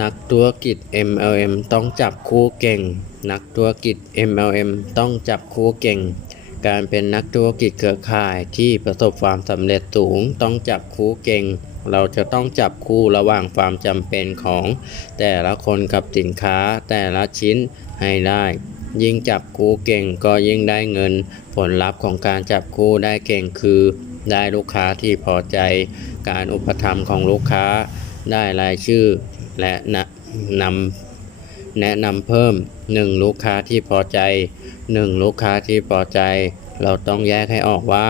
นักธุรกิจ MLM ต้องจับคู่เก่ง นักธุรกิจ MLM ต้องจับคู่เก่ง การเป็นนักธุรกิจเครือข่ายที่ประสบความสำเร็จสูงต้องจับคู่เก่ง เราจะต้องจับคู่ระหว่างความจำเป็นของ แต่ละคนกับสินค้าแต่ละชิ้นให้ได้ ยิ่งจับคู่เก่งก็ยิ่งได้เงิน ผลลัพธ์ของการจับคู่ได้เก่งคือ ได้ลูกค้าที่พอใจ การอุปถัมภ์ของลูกค้า ได้รายชื่อ และนะนำแนะนำเพิ่ม 1 ลูกค้าที่พอใจ 1 ลูกค้าที่พอใจ เราต้องแยกให้ออกว่า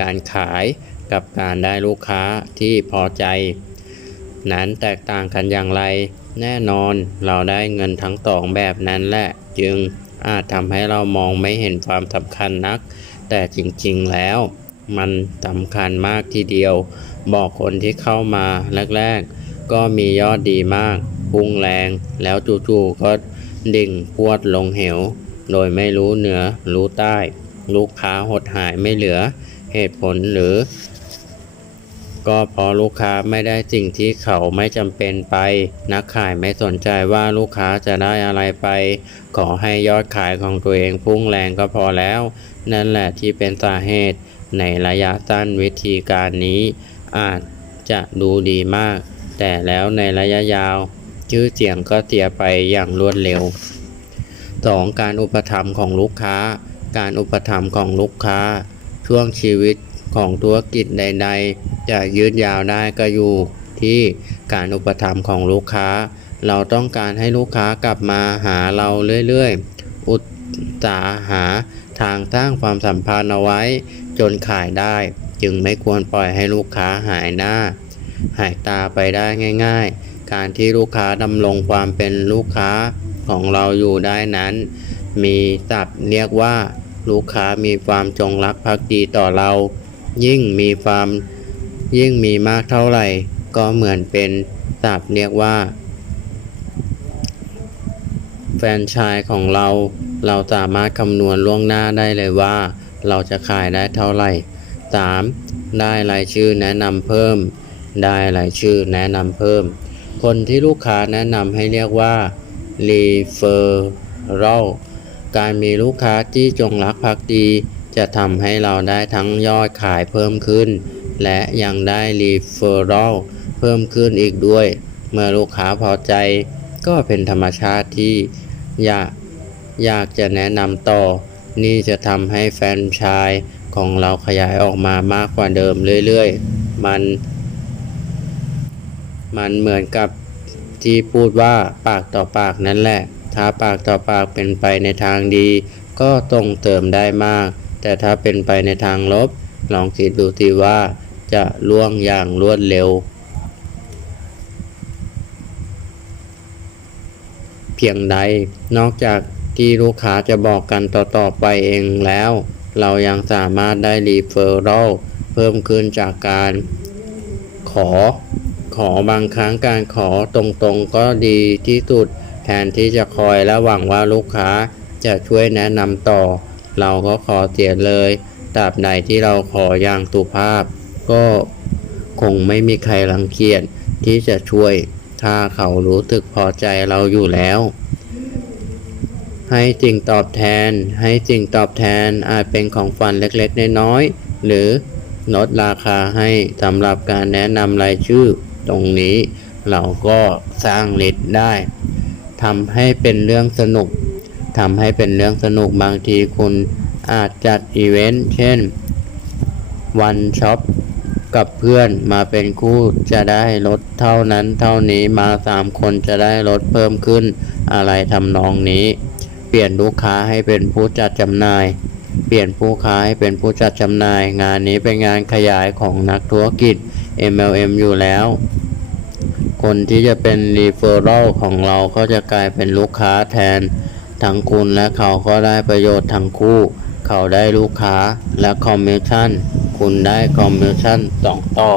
การขายกับการได้ลูกค้าที่พอใจ นั้นแตกต่างกันอย่างไร แน่นอนเราได้เงินทั้งสองแบบนั้นแหละ จึงอาจทำให้เรามองไม่เห็นความสำคัญนัก แต่จริงๆแล้ว มันสำคัญมากทีเดียว บอกคนที่เข้ามาแรกๆ ก็มียอดดีมาก พุ่งแรง แล้วจู่ๆก็ดิ่งพวดลงเหว โดยไม่รู้เหนือรู้ใต้ ลูกค้าหดหายไม่เหลือ เหตุผลหรือ ก็พราะลูกค้าไม่ได้สิ่งที่เขาไม่จำเป็นไป นักขายไม่สนใจว่าลูกค้าจะได้อะไรไป ขอให้ยอดขายของตัวเองพุ่งแรงก็พอแล้ว นั่นแหละที่เป็นสาเหตุในระยะสั้นวิธีการนี้อาจจะดูดีมาก แต่แล้วในระยะยาวชื่อเสียงก็เสียไปอย่างรวดเร็ว 2. การอุปถัมภ์ของลูกค้า การอุปถัมภ์ของลูกค้า ช่วงชีวิตของธุรกิจใด ๆ จะยืดยาวได้ก็อยู่ที่การอุปถัมภ์ของลูกค้า เราต้องการให้ลูกค้ากลับมาหาเราเรื่อยๆ อุตสาหาทางสร้างความสัมพันธ์เอาไว้ จนขายได้ จึงไม่ควรปล่อยให้ลูกค้าหายหน้า หายตาไปได้ง่าย ๆ การที่ลูกค้าดำรงความเป็นลูกค้าของเราอยู่ได้นั้น มีศัพท์เรียกว่า ลูกค้ามีความจงรักภักดีต่อเรา ยิ่งมีความยิ่งมีมากเท่าไหร่ ก็เหมือนเป็นศัพท์เรียกว่า แฟนชส์ของเรา เราสามารถคำนวณล่วงหน้าได้เลยว่า เราจะขายได้เท่าไหร่ 3. ได้รายชื่อแนะนำเพิ่ม ได้รายชื่อแนะนำเพิ่ม คนที่ลูกค้าแนะนำให้เรียกว่า referral การมีลูกค้าที่จงรักภักดี จะทำให้เราได้ทั้งยอดขายเพิ่มขึ้น และยังได้ referral เพิ่มขึ้นอีกด้วย เมื่อลูกค้าพอใจ ก็เป็นธรรมชาติที่อยากอยากจะแนะนำต่อ นี่จะทำให้แฟนชส์ของเราขยายออกมามากกว่าเดิมเรื่อยๆ มัน มันเหมือนกับที่พูดว่าปากต่อปากนั่นแหละ ถ้าปากต่อปากเป็นไปในทางดี ก็ต้องเติมได้มาก แต่ถ้าเป็นไปในทางลบ ลองคิดดูสิว่าจะล่วงอย่างรวดเร็ว เพียงใด นอกจากที่ลูกค้าจะบอกกันต่อๆไปเองแล้ว เรายังสามารถได้รีเฟอรัลเพิ่มขึ้นจากการขอ ขอบางครั้งการขอตรงๆก็ดีที่สุด แทนที่จะคอยและหวังว่าลูกค้าจะช่วยแนะนำต่อ เราก็ขอเสียเลยตราบใดที่เราขออย่างสุภาพ ก็คงไม่มีใครรังเกียจที่จะช่วย ถ้าเขารู้สึกพอใจเราอยู่แล้ว ให้สิ่งตอบแทน ให้สิ่งตอบแทนอาจเป็นของฝันเล็กๆ น้อยๆหรือลดราคาให้สำหรับการแนะนำรายชื่อ ตรงนี้เราก็สร้างฤทธิ์ได้ทำให้เป็นเรื่องสนุกทำให้เป็นเรื่องสนุกบางทีคุณอาจจัดอีเวนต์เช่น วันช็อปกับเพื่อนมาเป็นคู่จะได้ลดเท่านั้นเท่านี้มาสามคนจะได้ลดเพิ่มขึ้นอะไรทำนองนี้ เปลี่ยนลูกค้าให้เป็นผู้จัดจำหน่าย เปลี่ยนผู้ค้าให้เป็นผู้จัดจำหน่าย งานนี้เป็นงานขยายของนักธุรกิจ MLM อยู่แล้ว คนที่จะเป็น referral ของเราก็จะกลายเป็นลูกค้าแทนทั้งคุณและเขาก็ได้ประโยชน์ทั้งคู่ เขาได้ลูกค้าและคอมมิชชั่น คุณได้คอมมิชชั่นสองต่อ